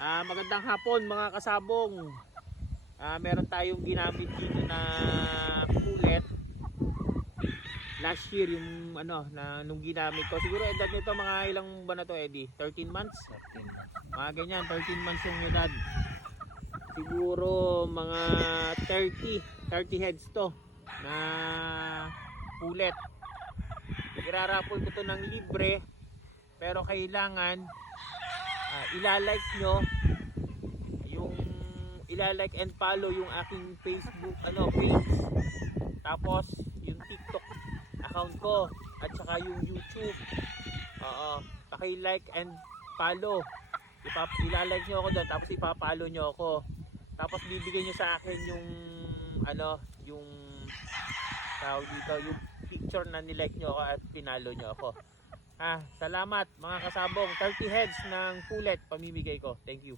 Magandang hapon mga kasabong. Meron tayong ginamit dito na pulet. Last year yung nung ginamit ko. Siguro edad nito mga ilang ba na to, Eddie? 13 months? 13. Mga ganyan, 13 months yung edad. Siguro mga 30 heads to na pulet. Irarapol ko to ng libre, pero kailangan ilalike nyo yung ilalike and follow yung aking Facebook page, tapos yung TikTok account ko at saka yung YouTube. Paki-like and follow. Ilalike nyo ako doon, tapos ipapollow nyo ako, tapos bibigyan nyo sa akin yung yung tawag dito, yung picture na nilike nyo ako at pinalo nyo ako. Salamat mga kasabong. 30 heads ng pulet pamimigay ko. Thank you.